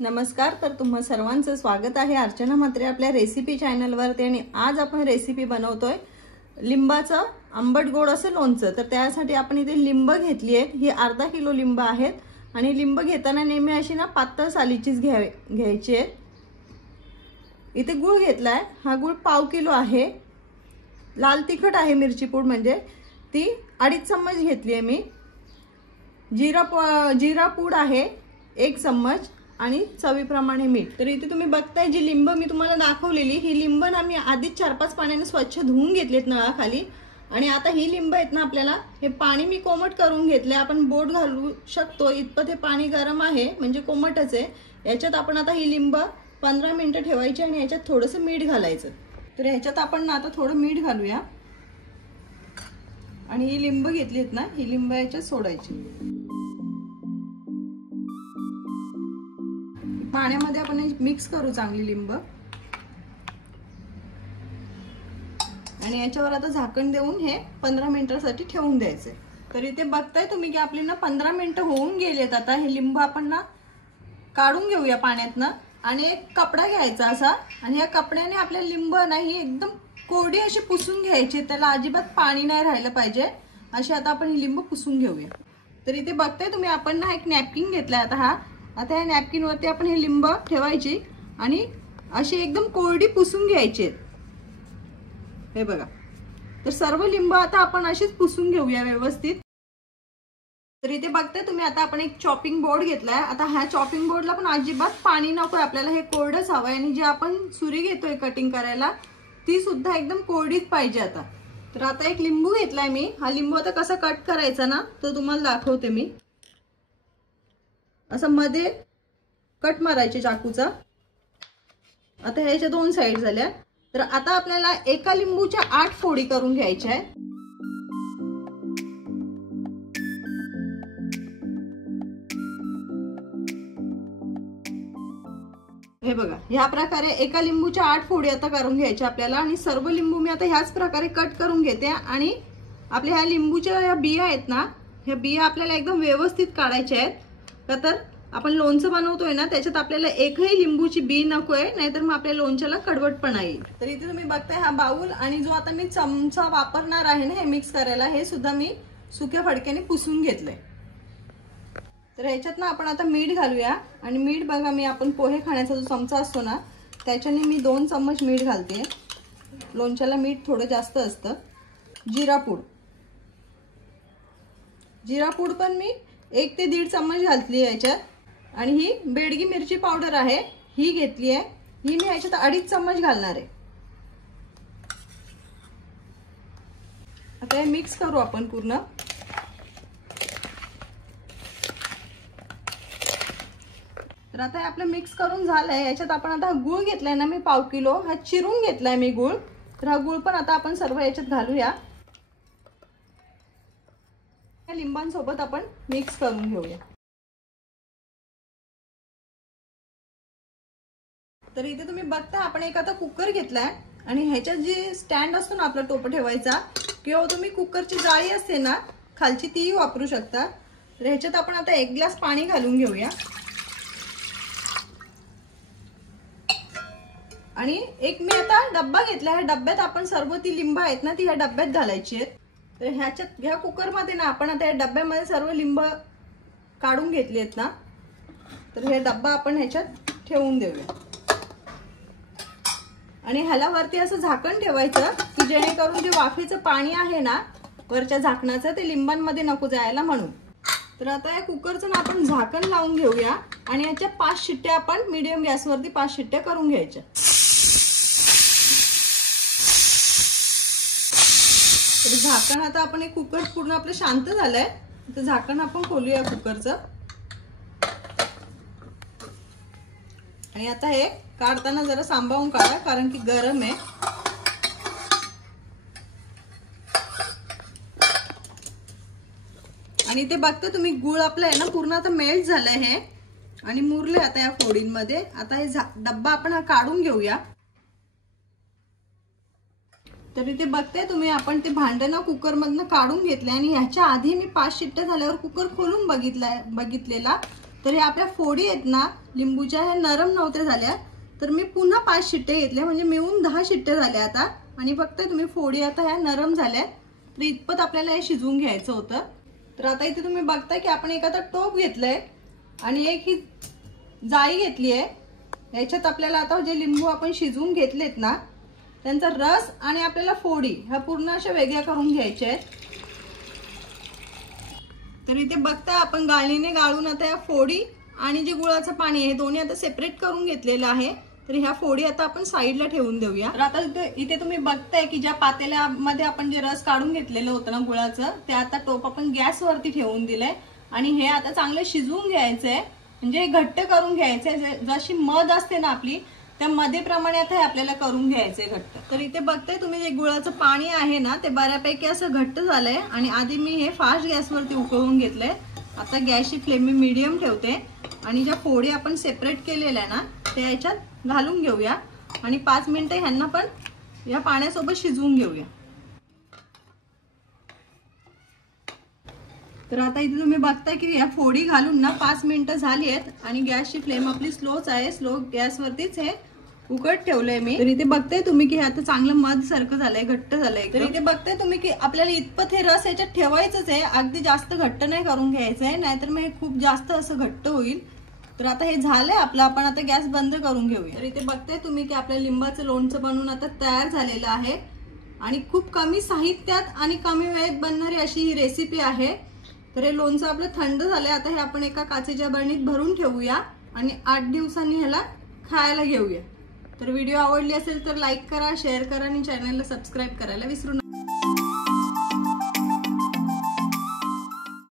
नमस्कार। तर तुम्हा सर्वांचं स्वागत आहे अर्चना म्हात्रे आपल्या रेसिपी चॅनलवरती। आणि आज आपण रेसिपी बनवतोय लिंबाचं आंबट गोड असं लोणचं। तर त्यासाठी आपण इथे लिंब घेतली आहेत, ही अर्धा किलो लिंब आहेत। आणि लिंब घेताना नेहमी अशी ना पातळ सालीचीच घ्यायची आहे। इथे गूळ घेतलाय, हा गूळ पाव किलो आहे। लाल तिखट आहे मिरची पूड म्हणजे ती 2.5 चम्मच घेतली आहे मी। जिरा पूड आहे 1 चम्मच आणि चवीप्रमाणे मीठ। तर इथे तुम्ही बघताय जी लिंब मी तुम्हाला दाखवलेली, ही लिंब ना मी आधीच 4-5 पाण्याने स्वच्छ धुवून घेतलेत नळाखाली। आणि आता ही लिंब आहेत ना, आपल्याला हे पाणी मी कोमट करून घेतले। आपण बोट घालू शकतो इतपत हे पाणी गरम आहे, म्हणजे कोमटच आहे। याच्यात आपण आता ही लिंब 15 मिनिटं ठेवायची आणि याच्यात थोडंसं मीठ घालायचं। तर ह्याच्यात आपण ना आता थोडं मीठ घालूया आणि ही लिंब घेतलीत ना, ही लिंब याच्यात सोडायची। पाण्यामध्ये आपण मिक्स करू चांगली लिंब आणि याच्यावर आता झाकण देऊन हे 15 मिनिटांसाठी ठेवून द्यायचे। तर इथे बघताय तुम्ही की आपली ना 15 मिनिटं होऊन गेलेत। आता हे लिंब आपण ना काढून घेऊया पाण्यातनं आणि एक कपडा घ्यायचा असा, आणि या कपड्याने आपल्या लिंब नाही एकदम कोरडी अशी पुसून घ्यायची, त्याला अजिबात पाणी नाही राहिलं पाहिजे अशी आता आपण ही लिंब पुसून घेऊया। तर इथे बघताय तुम्ही आपण ना एक नॅपकिन घेतलाय। आता या नॅपकिन वरती आपण हे लिंब ठेवायची आणि अशी एकदम कोरडी पुसून घ्यायची। हे बघा, तर सर्व लिंब आता आपण अशीच पुसून घेऊया व्यवस्थित। तर इथे बघताय तुम्ही आता आपण एक चॉपिंग बोर्ड घेतलाय। आता ह्या चॉपिंग बोर्डला पण अजिबात पाणी नकोय आपल्याला, हे कोरडंच हवंय। आणि जी आपण सुरी घेतोय कटिंग करायला ती सुद्धा एकदम कोरडीच पाहिजे। तर आता एक लिंबू घेतलाय मी, हा लिंबू आता कसा कट करायचा ना तो तुम्हाला दाखवते मी। असं मध्ये कट मारायचे चाकूचा। आता ह्याच्या 2 साइड झाल्या। तर आता आपल्याला एका लिंबूच्या 8 फोडी करून घ्यायच्या आहेत। हे बघा, ह्या प्रकारे एका लिंबूच्या 8 फोडी आता करून घ्यायच्या आपल्याला। आणि सर्व लिंबू मी आता ह्याच प्रकारे कट करून घेते। आणि आपल्या ह्या लिंबूच्या ह्या बिया आहेत ना, ह्या बिया आपल्याला एकदम व्यवस्थित काढायच्या आहेत। का तर आपण लोणचं बनवतोय ना, त्याच्यात आपल्याला एकही लिंबूची बी नकोय, नाहीतर मग आपल्या लोणच्याला कडवटपणा येईल। तर इथे तुम्ही बघताय हा बाउल आणि जो आता मी चमचा वापरणार आहे ना हे मिक्स करायला, हे सुद्धा मी सुक्या फडक्याने पुसून घेतलंय। तर ह्याच्यात ना आपण आता मीठ घालूया। आणि मीठ बघा, मी आपण पोहे खाण्याचा जो चमचा असतो ना त्याच्याने मी 2 चम्मच मीठ घालते। लोणच्याला मीठ थोडं जास्त असतं। जिरा पूड पण मी 1 ते 1.5 चम्मच घातली याच्यात। आणि ही बेडगी मिरची पावडर आहे, ही घेतली आहे, ही मी याच्यात 2.5 चम्मच घालणार आहे। आता हे मिक्स करू आपण पूर्ण। तर आता हे आपलं मिक्स करून झालंय। याच्यात आपण आता गूळ घेतलाय ना मी पाव किलो, हा चिरून घेतलाय मी गूळ। तर हा गूळ पण आता आपण सर्व याच्यात घालूया। या लिंबांसोबत आपण मिक्स करून घेऊया। तर इथे तुम्ही बघता आपण एक आता कुकर घेतलाय आणि ह्याच्यात जी स्टँड असतो ना आपला टोप ठेवायचा, किंवा तुम्ही कुकरची जाळी असते ना खालची तीही वापरू शकता। तर ह्याच्यात आपण आता 1 ग्लास पाणी घालून घेऊया। आणि एक मी आता डब्बा घेतला, ह्या डब्यात आपण सर्व ती लिंब आहेत ना ती ह्या डब्यात घालायची आहेत। तर ह्या कुकर मध्ये ना आपण आता या डब्यामध्ये सर्व लिंब काढून घेतली आहेत ना, तर हे डब्बा आपण ह्याच्यात ठेवून देऊया। आणि ह्याला वरती असं झाकण ठेवायचं की जेणेकरून जे वाफेचं पाणी आहे ना वरच्या झाकणाचं ते लिंबांमध्ये नको जायला म्हणून। तर आता या कुकरचं ना आपण झाकण लावून घेऊया आणि याच्या 5 शिट्ट्या आपण मीडियम गॅसवरती 5 शिट्ट्या करून घ्यायच्या। तर झाकण आता आपण एक कुकर पूर्ण आपलं शांत झालंय, तर झाकण आपण खोलूया कुकरचं। आणि आता हे काढताना जरा सांभाळून काढा कारण की गरम आहे। आणि ते बघता तुम्ही गूळ आपला आहे ना पूर्ण आता मेल्ट झालंय हे आणि मुरले आता या फोडींमध्ये। आता हे डब्बा आपण हा काढून घेऊया। तर इथे बघताय तुम्ही आपण ते भांडं ना कुकर मधनं काढून घेतले आणि ह्याच्या आधी मी 5 शिट्ट्या झाल्यावर कुकर खोलून बघितलेला, तर हे आपल्या फोडी आहेत ना लिंबूच्या, ह्या नरम नव्हत्या झाल्या, तर मी पुन्हा 5 शिट्टे घेतले, म्हणजे मिळून 10 शिट्टे झाल्या आता. आणि बघताय तुम्ही फोडी आता ह्या नरम झाल्या. तर इतपत आपल्याला हे शिजवून घ्यायचं होतं. तर आता इथे तुम्ही बघताय की आपण एक आता टोप घेतलंय आणि एक ही जाळी घेतली आहे. याच्यात आपल्याला आता जे लिंबू आपण शिजवून घेतलेत ना त्यांचा रस आणि आपल्याला फोडी ह्या पूर्ण अशा वेगळ्या करून घ्यायच्या आहेत. तर इथे बघताय आपण गाळणीने गाळून आता या फोडी आणि जे गुळाचं पाणी आहे दोन्ही आता सेपरेट करून घेतलेलं आहे. तर ह्या फोडी आता आपण साईडला ठेवून देऊया. तर आता इथे तुम्ही बघताय की ज्या पातेल्यामध्ये आपण जे रस काढून घेतलेलं होतं ना गुळाचं, ते आता टोप आपण गॅसवरती ठेवून दिलंय आणि हे आता चांगलं शिजवून घ्यायचंय, म्हणजे घट्ट करून घ्यायचंय. जशी मध असते ना आपली त्या मधेप्रमाणे आता हे आपल्याला करून घ्यायचंय घट्ट. तर इथे बघताय तुम्ही जे गुळाचं पाणी आहे ना ते बऱ्यापैकी असं घट्ट झालंय आणि आधी मी हे फास्ट गॅसवरती उकळून घेतलंय. आता गॅसची फ्लेम मी मीडियम ठेवते आणि ज्या फोडी आपण सेपरेट केलेल्या ना त्या याच्यात घालून घेऊया आणि 5 मिनिटं ह्यांना पण या पाण्यासोबत शिजवून घेऊया. तर आता इथे तुम्ही बघताय की या फोडी घालून ना 5 मिनिटं झाली आहेत आणि गॅसची फ्लेम आपली स्लोच आहे. स्लो गॅसवरतीच हे उकळत ठेवलंय मी. तर इथे बघताय तुम्ही की आता चांगलं मध सारखं झालंय, घट्ट झालंय. तर इथे बघताय तुम्ही की आपल्याला इतपत हे रस याच्यात ठेवायचंच आहे, अगदी जास्त घट्ट नाही करून घ्यायचंय, नाहीतर मग हे खूप जास्त असं घट्ट होईल. तर आता हे झालंय आपलं, आपण आता गॅस बंद करून घेऊया. तर इथे बघताय तुम्ही की आपल्या लिंबाचं लोणचं बनवून आता तयार झालेलं आहे आणि खूप कमी साहित्यात आणि कमी वेळेत बनणारी अशी ही रेसिपी आहे. तर हे लोणचं आपलं थंड झालंय. आता हे आपण एका काचेच्या बरणीत भरून ठेवूया आणि 8 दिवसांनी ह्याला खायला घेऊया. तर व्हिडिओ आवडली असेल तर लाईक करा, शेअर करा आणि चॅनलला सबस्क्राईब करायला विसरू नका.